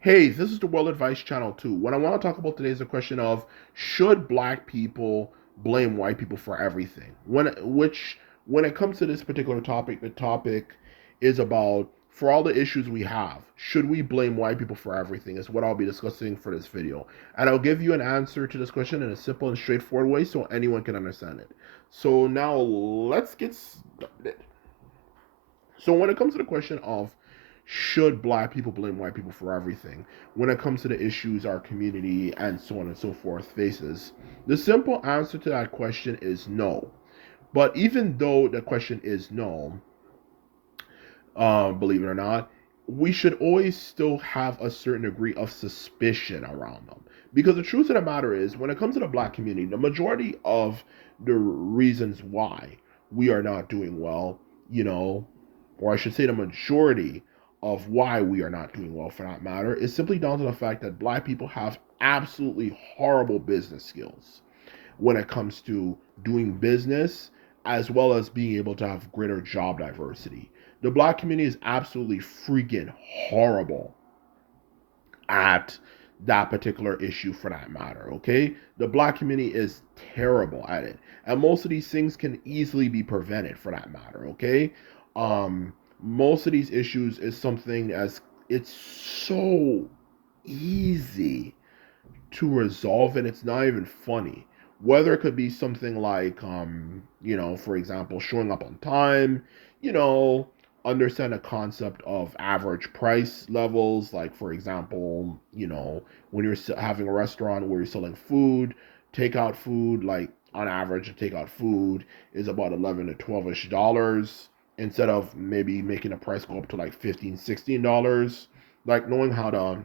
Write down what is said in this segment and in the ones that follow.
Hey, this is the World Advice Channel too. What I want to talk about today is the question of should black people blame white people for everything? When it comes to this particular topic, the topic is about for all the issues we have, should we blame white people for everything? Is what I'll be discussing for this video. And I'll give you an answer to this question in a simple and straightforward way so anyone can understand it. So now let's get started. So when it comes to the question of should black people blame white people for everything, when it comes to the issues our community and so on and so forth faces, the simple answer to that question is no. But even though the question is no, believe it or not, we should always still have a certain degree of suspicion around them. Because the truth of the matter is, when it comes to the black community, the majority of the reasons why we are not doing well, you know, or I should say the majority of why we are not doing well for that matter, is simply down to the fact that black people have absolutely horrible business skills when it comes to doing business as well as being able to have greater job diversity. The black community is absolutely freaking horrible at that particular issue for that matter, okay? The black community is terrible at it. And most of these things can easily be prevented for that matter, okay? Most of these issues is something as it's so easy to resolve and it's not even funny. Whether it could be something like for example, showing up on time, you know, understand the concept of average price levels, like for example, when you're having a restaurant where you're selling food, takeout food, like on average, a takeout food is about 11 to 12ish dollars instead of maybe making a price go up to like 15, $16. Like knowing how to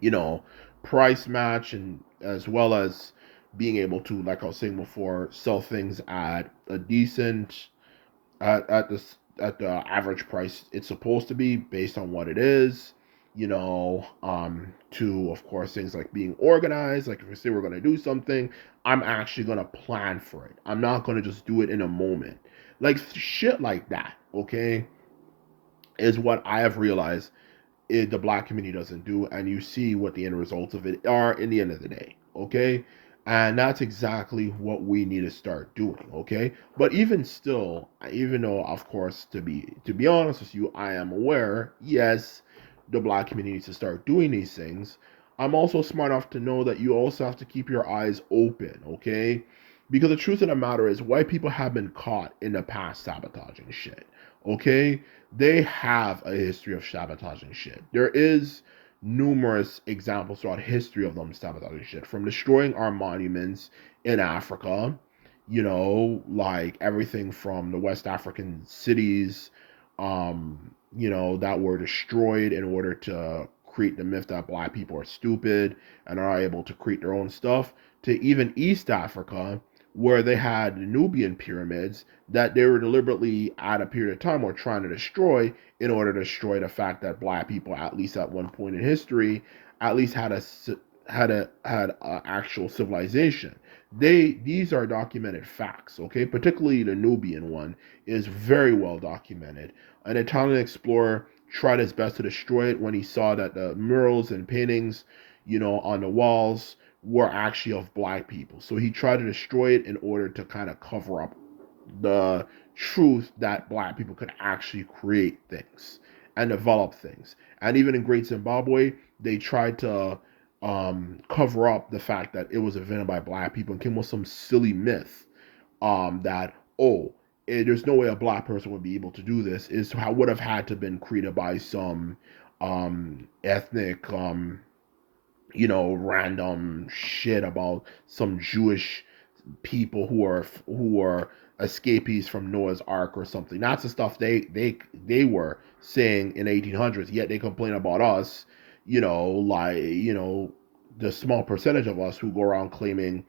you know, price match and as well as being able to, like I was saying before, sell things at a decent at the average price it's supposed to be based on what it is. To of course things like being organized. Like if we say we're gonna do something, I'm actually gonna plan for it. I'm not gonna just do it in a moment. Like shit like that, okay, is what I have realized the black community doesn't do, and you see what the end results of it are in the end of the day, okay? And that's exactly what we need to start doing, okay? But even still, even though of course to be honest with you, I am aware, yes, the black community needs to start doing these things. I'm also smart enough to know that you also have to keep your eyes open, okay? Because the truth of the matter is white people have been caught in the past sabotaging shit, okay? They have a history of sabotaging shit. There is numerous examples throughout history of them sabotaging shit, from destroying our monuments in Africa, like everything from the West African cities, that were destroyed in order to create the myth that black people are stupid and are able to create their own stuff, to even East Africa, where they had the Nubian pyramids that they were deliberately at a period of time were trying to destroy in order to destroy the fact that black people, at least at one point in history, at least had a actual civilization. These are documented facts, okay? Particularly the Nubian one is very well documented. An Italian explorer tried his best to destroy it when he saw that the murals and paintings, on the walls were actually of black people. So he tried to destroy it in order to kind of cover up the truth that black people could actually create things and develop things. And even in Great Zimbabwe, they tried to cover up the fact that it was invented by black people and came up with some silly myth that, there's no way a black person would be able to do this. Is how would have had to been created by some ethnic random shit about some Jewish people who are escapees from Noah's Ark or something. That's the stuff they were saying in 1800s. Yet they complain about us, like the small percentage of us who go around claiming,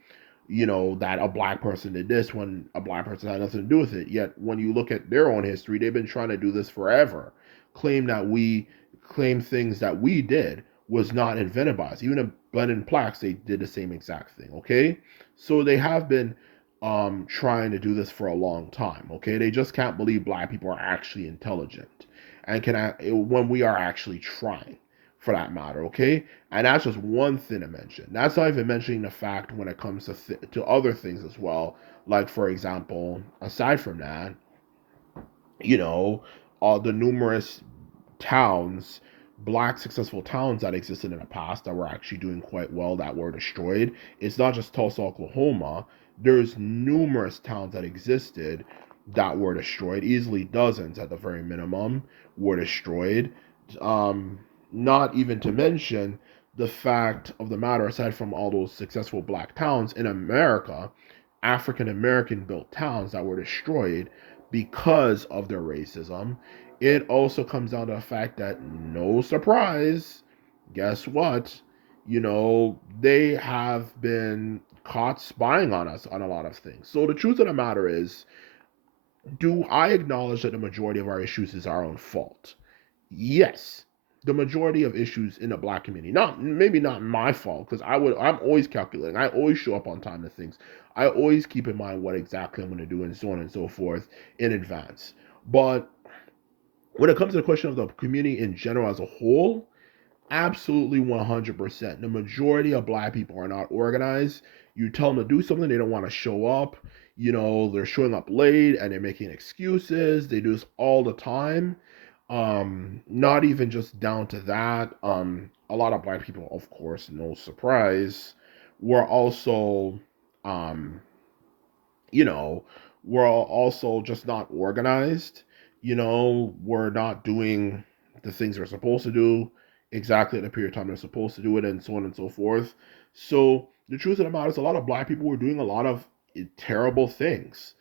that a black person did this when a black person had nothing to do with it. Yet when you look at their own history, they've been trying to do this forever. Claim things that we did was not invented by us. Even in Blenheim Plaques, they did the same exact thing. Okay, so they have been trying to do this for a long time. Okay, they just can't believe black people are actually intelligent and when we are actually trying for that matter, okay? And that's just one thing to mention. That's not even mentioning the fact when it comes to other things as well. Like, for example, aside from that, you know, all the numerous towns, black successful towns that existed in the past that were actually doing quite well that were destroyed. It's not just Tulsa, Oklahoma. There's numerous towns that existed that were destroyed, easily dozens at the very minimum were destroyed. Um, Not even to mention the fact of the matter, aside from all those successful black towns in America, African American built towns that were destroyed because of their racism. It also comes down to the fact that, no surprise, guess what? They have been caught spying on us on a lot of things. So the truth of the matter is, do I acknowledge that the majority of our issues is our own fault? Yes. The majority of issues in the black community, not maybe not my fault, because I'm always calculating. I always show up on time to things. I always keep in mind what exactly I'm going to do and so on and so forth in advance. But when it comes to the question of the community in general as a whole, absolutely 100%. The majority of black people are not organized. You tell them to do something, they don't want to show up. They're showing up late and they're making excuses. They do this all the time. Not even just down to that. A lot of black people, of course, no surprise, were also um you know, we're also just not organized. We're not doing the things we're supposed to do exactly at the period of time they're supposed to do it, and so on and so forth. So the truth of the matter is, a lot of black people were doing a lot of terrible things,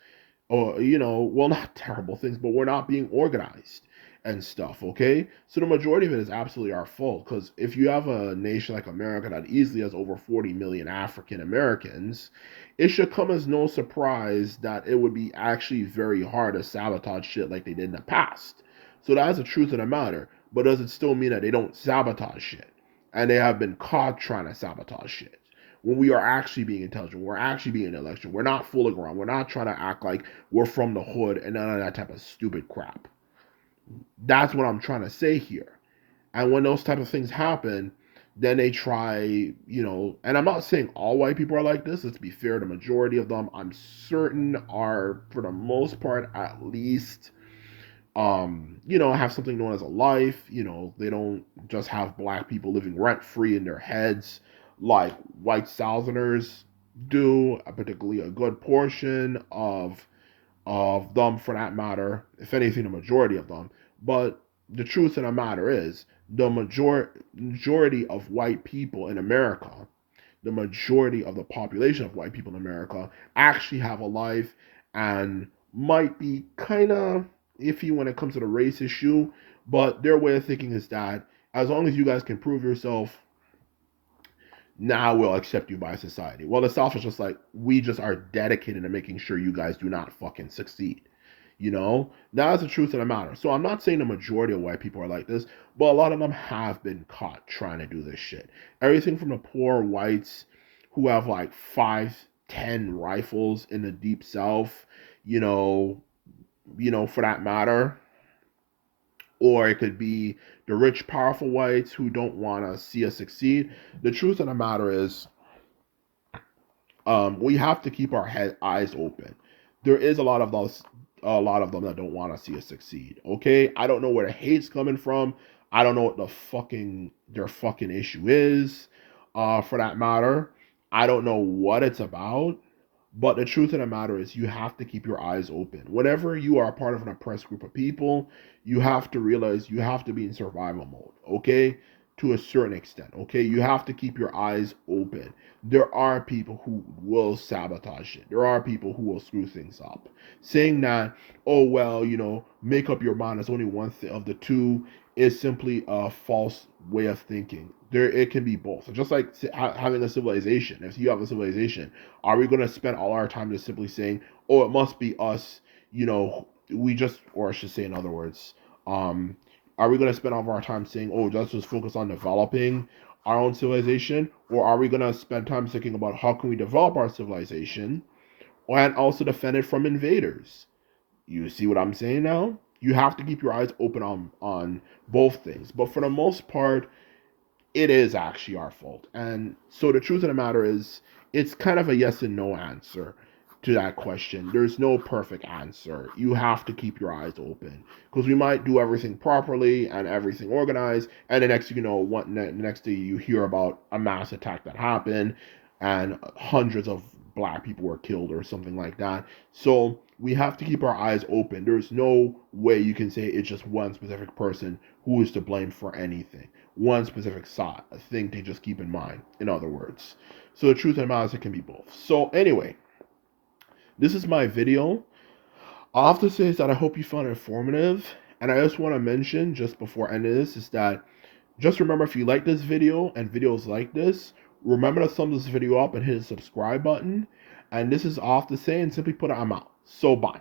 or well, not terrible things, but we're not being organized and stuff. Okay, so the majority of it is absolutely our fault, because if you have a nation like America that easily has over 40 million African Americans, it should come as no surprise that it would be actually very hard to sabotage shit like they did in the past. So that's the truth of the matter. But does it still mean that they don't sabotage shit and they have been caught trying to sabotage shit? When we are actually being intelligent, we're actually being intellectual. We're not fooling around. We're not trying to act like we're from the hood and none of that type of stupid crap. That's what I'm trying to say here. And when those type of things happen, then they try, and I'm not saying all white people are like this. Let's be fair, the majority of them, I'm certain, are, for the most part at least, have something known as a life. They don't just have black people living rent free in their heads like white Southerners do, particularly a good portion of them, for that matter, if anything, the majority of them. But the truth of the matter is, the majority of white people in America, the majority of the population of white people in America, actually have a life and might be kind of iffy when it comes to the race issue. But their way of thinking is that as long as you guys can prove yourself, now we'll accept you by society. Well, the South is just like, we just are dedicated to making sure you guys do not fucking succeed. That's the truth of the matter. So I'm not saying the majority of white people are like this, but a lot of them have been caught trying to do this shit. Everything from the poor whites who have like 5, 10 rifles in the deep south, you know, for that matter, or it could be the rich, powerful whites who don't want to see us succeed. The truth of the matter is, we have to keep our eyes open. There is a lot of them that don't want to see us succeed. Okay, I don't know where the hate's coming from. I don't know what their fucking issue is. For that matter, I don't know what it's about. But the truth of the matter is, you have to keep your eyes open. Whenever you are a part of an oppressed group of people, you have to realize you have to be in survival mode, okay? To a certain extent, okay? You have to keep your eyes open. There are people who will sabotage it. There are people who will screw things up. Saying that, oh, well, make up your mind, it's only one of the two, is simply a false way of thinking. It can be both. Just like having a civilization. If you have a civilization, are we going to spend all our time just simply saying, oh, it must be us, or I should say, in other words, are we going to spend all of our time saying, oh, let's just focus on developing our own civilization? Or are we going to spend time thinking about how can we develop our civilization and also defend it from invaders? You see what I'm saying now? You have to keep your eyes open on both things. But for the most part, it is actually our fault. And so the truth of the matter is, it's kind of a yes and no answer to that question. There's no perfect answer. You have to keep your eyes open because we might do everything properly and everything organized, and the next thing you know, the next day you hear about a mass attack that happened, and hundreds of black people were killed or something like that. So we have to keep our eyes open. There's no way you can say it's just one specific person who is to blame for anything, one specific side, a thing to just keep in mind, in other words. So the truth of the matter is it can be both. So anyway, this is my video. All I have to say is that I hope you found it informative. And I just want to mention, just before ending this, is that just remember, if you like this video and videos like this, remember to thumb this video up and hit the subscribe button. And this is all I have to say, and simply put it, I'm out. So bye.